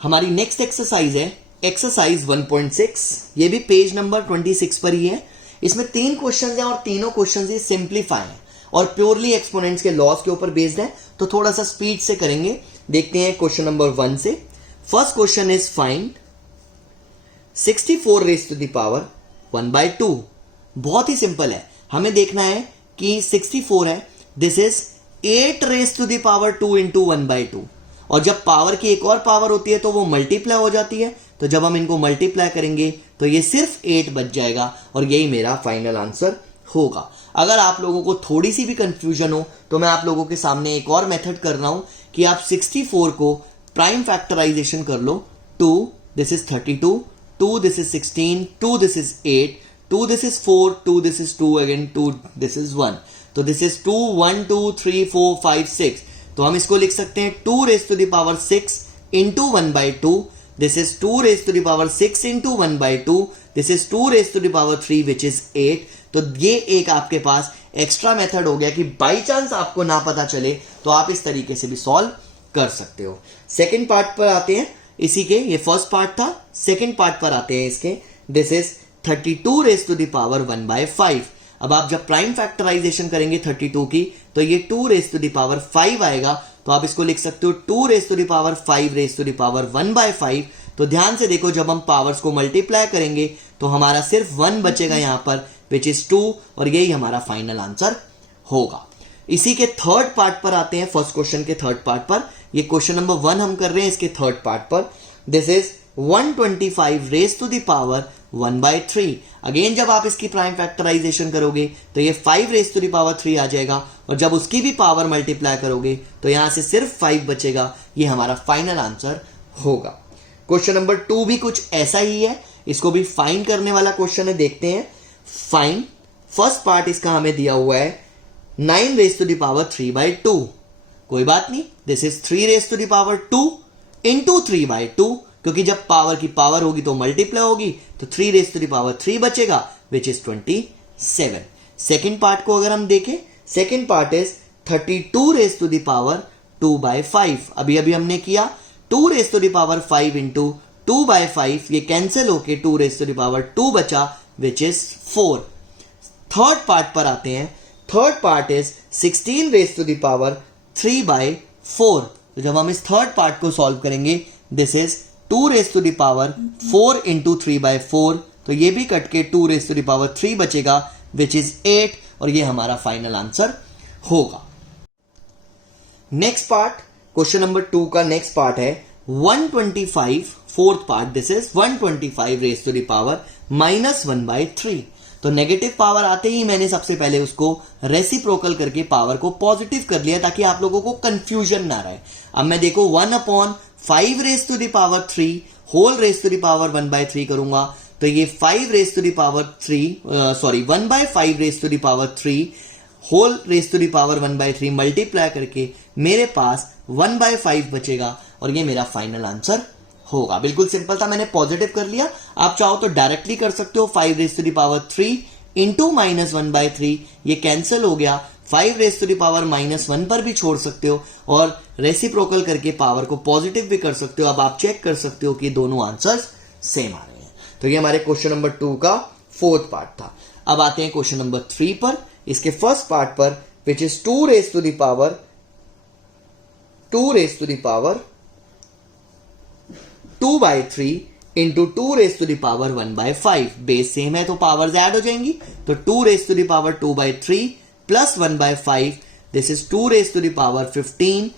हमारी next exercise है exercise 1.6। ये भी पेज नंबर 26 पर ही है। इसमें 3 क्वेश्चन हैं और तीनों क्वेश्चन ही सिंप्लीफाई हैं और प्योरली एक्सपोनेंट्स के लॉस के ऊपर बेस्ड है, तो थोड़ा सा स्पीड से करेंगे। देखते हैं क्वेश्चन नंबर 1 से। First question is find 64 raise to the power 1/2। बहुत ही सिंपल है, हमें देखना है कि 64 है, this is 8 raise to the power 2 into 1/2। और जब पावर की एक और पावर होती है तो वो मल्टीप्लाई हो जाती है, तो जब हम इनको मल्टीप्लाई करेंगे तो ये सिर्फ 8 बच जाएगा और यही मेरा फाइनल आंसर होगा। अगर आप लोगों को थोड़ी सी भी कंफ्यूजन हो तो मैं आप लोगों के सामने एक और मेथड कर रहा हूं कि आप 64 को प्राइम फैक्टराइजेशन कर लो। 2 this is 32, 2 this is 16, 2 this is 8, 2 this is 4, 2 this is 2 again, 2 this is 1, तो दिस इज 2 1 2 3 4 5 6। तो हम इसको लिख सकते हैं 2 raise to the power 6 into 1/2, this is 2 raise to the power 6 into 1/2, this is 2 raise to the power 3 which is 8। तो ये एक आपके पास एक्स्ट्रा मेथड हो गया कि बाई चांस आपको ना पता चले तो आप इस तरीके से भी सॉल्व कर सकते हो। सेकेंड पार्ट पर आते हैं इसी के, ये फर्स्ट पार्ट था, सेकेंड पार्ट पर आते हैं इसके। This is 32 raise to the power 1/5। अब आप जब प्राइम फैक्टराइजेशन करेंगे 32 की तो ये 2 रेज टू द पावर 5 आएगा, तो आप इसको लिख सकते हो 2 raise to the power 5 raise to the power 1/5। तो ध्यान से देखो, जब हम पावर्स को मल्टीप्लाई करेंगे तो हमारा सिर्फ 1 बचेगा यहां पर विच इज 2, और यही हमारा फाइनल आंसर होगा। इसी के थर्ड पार्ट पर आते हैं, फर्स्ट क्वेश्चन के थर्ड पार्ट पर। ये क्वेश्चन नंबर 1 हम कर रहे हैं इसके थर्ड पार्ट पर। This is 125 raise to the power 1/3। Again जब आप इसकी प्राइम फैक्टराइजेशन करोगे तो ये 5 रेज टू द पावर 3 आ जाएगा, और जब उसकी भी पावर मल्टीप्लाई करोगे तो यहां से सिर्फ 5 बचेगा, ये हमारा फाइनल आंसर होगा। क्वेश्चन नंबर 2 भी कुछ ऐसा ही है, इसको भी फाइंड करने वाला क्वेश्चन है। देखते हैं फाइंड, फर्स्ट पार्ट इसका हमें दिया हुआ है 9 रेज टू द पावर 3/2। कोई बात नहीं, this is 3 raise to the power 2 into 3/2, क्योंकि जब पावर की पावर होगी तो मल्टीप्लाई होगी, तो 3 रेज टू द पावर 3 बचेगा विच इज 27। सेकेंड पार्ट को अगर हम देखें, second part is 32 raise to the power 2/5। अभी अभी हमने किया 2 raise to the power 5 into 2/5, ये कैंसिल होके 2 रेज टू द पावर 2 बचा विच इज 4। थर्ड पार्ट पर आते हैं, third part is 16 raise to the power 3/4। तो जब हम इस थर्ड पार्ट को सॉल्व करेंगे, this is 2 raise to the power 4 into 3/4, तो ये भी कट के 2 रेज टू द पावर 3 बचेगा विच इज 8, और ये हमारा फाइनल आंसर होगा। नेक्स्ट पार्ट, क्वेश्चन नंबर 2 का नेक्स्ट पार्ट है 125, fourth part. This is 125 raise to the power -1/3। तो नेगेटिव पावर आते ही मैंने सबसे पहले उसको रेसिप्रोकल करके पावर को पॉजिटिव कर लिया ताकि आप लोगों को कंफ्यूजन ना रहे। अब मैं देखो 1/5 raise to the power 3 whole raise to the power 1/3 करूंगा, तो ये 5 raise to the power 1/5 raise to the power 3 whole raise to the power 1/3 multiply करके मेरे पास 1/5 बचेगा, और ये मेरा फाइनल आंसर होगा। बिल्कुल सिंपल था, मैंने पॉजिटिव कर लिया। आप चाहो तो डायरेक्टली कर सकते हो, 5 raise to the power 3 into -1/3, ये कैंसिल हो गया। 5 रेज टू द पावर -1 पर भी छोड़ सकते हो, और रेसिप्रोकल करके पावर को पॉजिटिव भी कर सकते हो। अब आप चेक कर सकते हो कि दोनों आंसर्स सेम आ रहे हैं। तो ये हमारे क्वेश्चन नंबर 2 का फोर्थ पार्ट था। अब आते हैं क्वेश्चन नंबर 3 पर, इसके फर्स्ट पार्ट पर, which is 2 raise to the power 2/3 into 2 raise to the power 1/5। Base same है तो पावर्स ऐड हो जाएंगी, तो 2 raise to the power 2/3 plus 1/5, this is 2 raise to the power 15,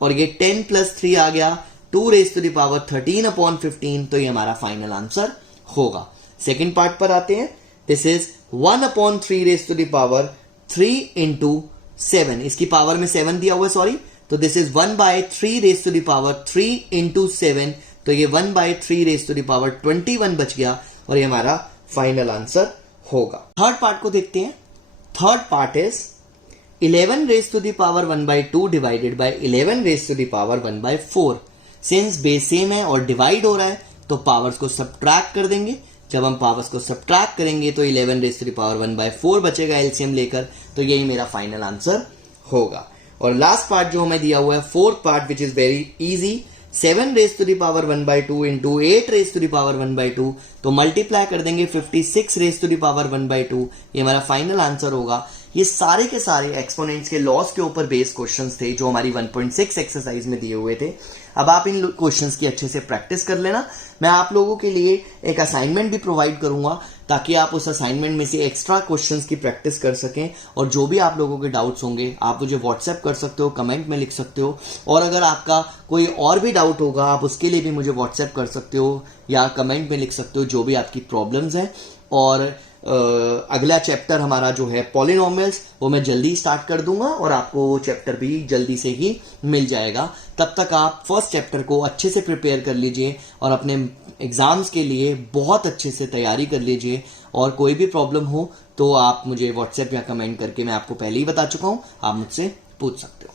और ये 10 प्लस 3 आ गया 2 रेज टू द पावर 13/15, तो ये हमारा फाइनल आंसर होगा। सेकेंड पार्ट पर आते हैं, this is 1/3 raise to the power 3 into 7, इसकी पावर में 7 दिया हुआ है, सॉरी, तो this is 1/3 raise to the power 3 into 7, तो ये 1/3 रेज टू द पावर 21 बच गया, और ये हमारा फाइनल आंसर होगा। थर्ड पार्ट को देखते हैं। Third part is 11 raise to the power 1/2 divided by 11 raise to the power 1/4। Since base same है और डिवाइड हो रहा है तो पावर्स को सब्ट्रैक्ट कर देंगे। जब हम पावर्स को सब्ट्रैक्ट करेंगे तो 11 रेज टू द पावर 1/4 बचेगा एलसीएम लेकर, तो यही मेरा फाइनल आंसर होगा। और लास्ट पार्ट जो हमें दिया हुआ है, fourth part, which is very easy, 7 raise to the power 1/2 into 8 raise to the power 1/2, तो मल्टीप्लाई कर देंगे 56 रेज टू द पावर 1/2, ये हमारा फाइनल आंसर होगा। ये सारे के सारे एक्सपोनेंट्स के लॉस के ऊपर बेस्ड क्वेश्चंस थे जो हमारी 1.6 एक्सरसाइज में दिए हुए थे। अब आप इन क्वेश्चंस की अच्छे से प्रैक्टिस कर लेना। मैं आप लोगों के लिए एक असाइनमेंट भी प्रोवाइड करूंगा ताकि आप उस असाइनमेंट में से एक्स्ट्रा क्वेश्चंस की प्रैक्टिस कर सकें, और जो भी आप लोगों के डाउट्स होंगे आप मुझे व्हाट्सएप कर सकते हो, कमेंट में लिख सकते हो, और अगर आपका कोई और भी डाउट होगा आप उसके लिए भी मुझे व्हाट्सएप कर सकते हो या कमेंट में लिख सकते हो, जो भी आपकी प्रॉब्लम्स हैं। और अगला चैप्टर हमारा जो है पॉलिनोमियल्स, वो मैं जल्दी स्टार्ट कर दूंगा और आपको वो चैप्टर भी जल्दी से ही मिल जाएगा। तब तक आप फर्स्ट चैप्टर को अच्छे से प्रिपेयर कर लीजिए और अपने एग्जाम्स के लिए बहुत अच्छे से तैयारी कर लीजिए। और कोई भी प्रॉब्लम हो तो आप मुझे व्हाट्सएप या कमेंट करके, मैं आपको पहले ही बता चुका हूं, आप मुझसे पूछ सकते हो।